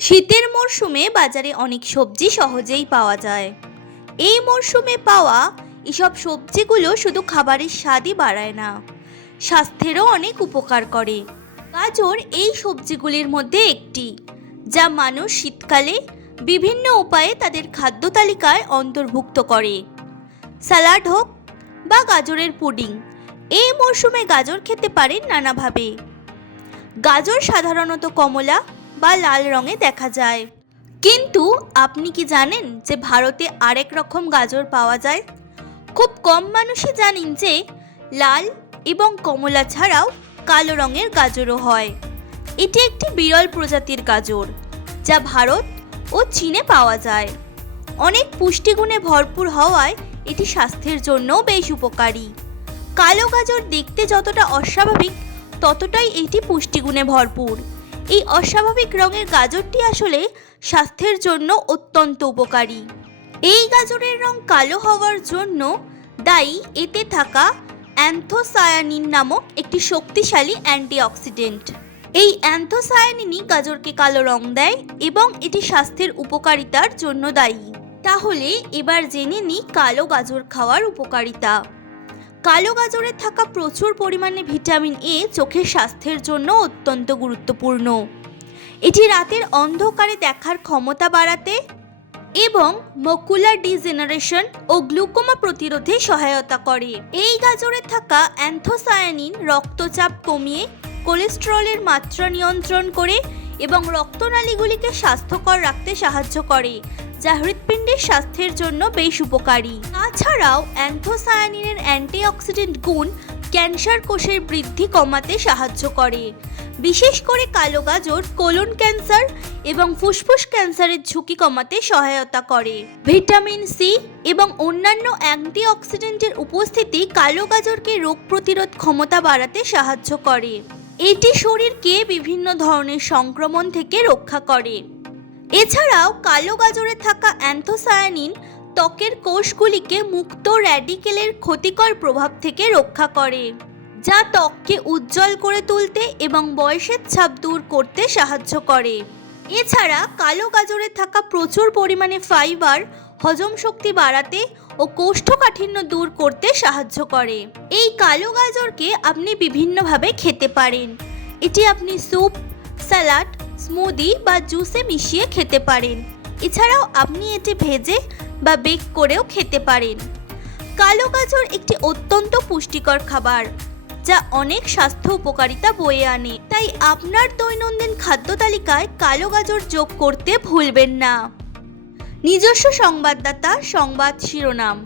শীতের মরশুমে বাজারে অনেক সবজি সহজেই পাওয়া যায়। এই মরশুমে পাওয়া এসব সবজিগুলো শুধু খাবারের স্বাদই বাড়ায় না, স্বাস্থ্যেরও অনেক উপকার করে। গাজর এই সবজিগুলির মধ্যে একটি, যা মানুষ শীতকালে বিভিন্ন উপায়ে তাদের খাদ্য তালিকায় অন্তর্ভুক্ত করে। স্যালাড হোক বা গাজরের পুডিং, এই মরশুমে গাজর খেতে পারেন নানাভাবে। গাজর সাধারণত কমলা বা লাল রঙে দেখা যায়, কিন্তু আপনি কি জানেন যে ভারতে আরেক রকম গাজর পাওয়া যায়? খুব কম মানুষই জানেন যে লাল এবং কমলা ছাড়াও কালো রঙের গাজরও হয়। এটি একটি বিরল প্রজাতির গাজর, যা ভারত ও চীনে পাওয়া যায়। অনেক পুষ্টিগুণে ভরপুর হওয়ায় এটি স্বাস্থ্যের জন্যও বেশ উপকারী। কালো গাজর দেখতে যতটা অস্বাভাবিক, ততটাই এটি পুষ্টিগুণে ভরপুর। এই অস্বাভাবিক রঙের গাজরটি আসলে স্বাস্থ্যের জন্য অত্যন্ত উপকারী। এই গাজরের রং কালো হওয়ার জন্য দায়ী এতে থাকা অ্যান্থোসায়ানিন নামক একটি শক্তিশালী অ্যান্টিঅক্সিডেন্ট। এই অ্যান্থোসায়ানিনই গাজরকে কালো রং দেয় এবং এটি স্বাস্থ্যের উপকারিতার জন্য দায়ী। তাহলে এবার জেনে নিই কালো গাজর খাওয়ার উপকারিতা। কালো গাজরে থাকা প্রচুর পরিমাণে ভিটামিন এ চোখের স্বাস্থ্যের জন্য অত্যন্ত গুরুত্বপূর্ণ। এটি রাতের অন্ধকারে দেখার ক্ষমতা বাড়াতে এবং ম্যাকুলার ডিজেনারেশন ও গ্লুকোমা প্রতিরোধে সহায়তা করে। এই গাজরে থাকা অ্যান্থোসায়ানিন রক্তচাপ কমিয়ে কোলেস্টেরলের মাত্রা নিয়ন্ত্রণ করে এবং রক্তনালীগুলিকে স্বাস্থ্যকর রাখতে সাহায্য করে, যা হৃৎপিণ্ডের স্বাস্থ্যের জন্য বেশ উপকারী। তাছাড়াও অ্যান্থোসায়ানিনের অ্যান্টিঅক্সিডেন্ট গুণ ক্যান্সার কোষের বৃদ্ধি কমাতে সাহায্য করে। বিশেষ করে কালো গাজর কোলন ক্যান্সার এবং ফুসফুস ক্যান্সারের ঝুঁকি কমাতে সহায়তা করে। ভিটামিন সি এবং অন্যান্য অ্যান্টিঅক্সিডেন্টের উপস্থিতি কালো গাজরকে রোগ প্রতিরোধ ক্ষমতা বাড়াতে সাহায্য করে। এটি শরীরকে বিভিন্ন ধরনের সংক্রমণ থেকে রক্ষা করে। এছাড়াও কালো গাজরে থাকা অ্যান্থোসায়ানিন ত্বকের কোষগুলিকে মুক্ত র্যাডিকেলের ক্ষতিকর প্রভাব থেকে রক্ষা করে, যা ত্বককে উজ্জ্বল করে তুলতে এবং বয়সের ছাপ দূর করতে সাহায্য করে। এছাড়া কালো গাজরে থাকা প্রচুর পরিমাণে ফাইবার হজম শক্তি বাড়াতে ও কোষ্ঠকাঠিন্য দূর করতে সাহায্য করে। এই কালো গাজরকে আপনি বিভিন্নভাবে খেতে পারেন। এটি আপনি স্যুপ, স্যালাড, স্মুদি বা জুসে মিশিয়ে খেতে পারেন। এছাড়াও আপনি এটি ভেজে বা বেক করেও খেতে পারেন। কালো গাজর একটি অত্যন্ত পুষ্টিকর খাবার, যা অনেক স্বাস্থ্য উপকারিতা বয়ে আনে। তাই আপনার দৈনন্দিন খাদ্য তালিকায় কালো গাজর যোগ করতে ভুলবেন না। নিজস্ব সংবাদদাতা সংবাদ শিরোনাম।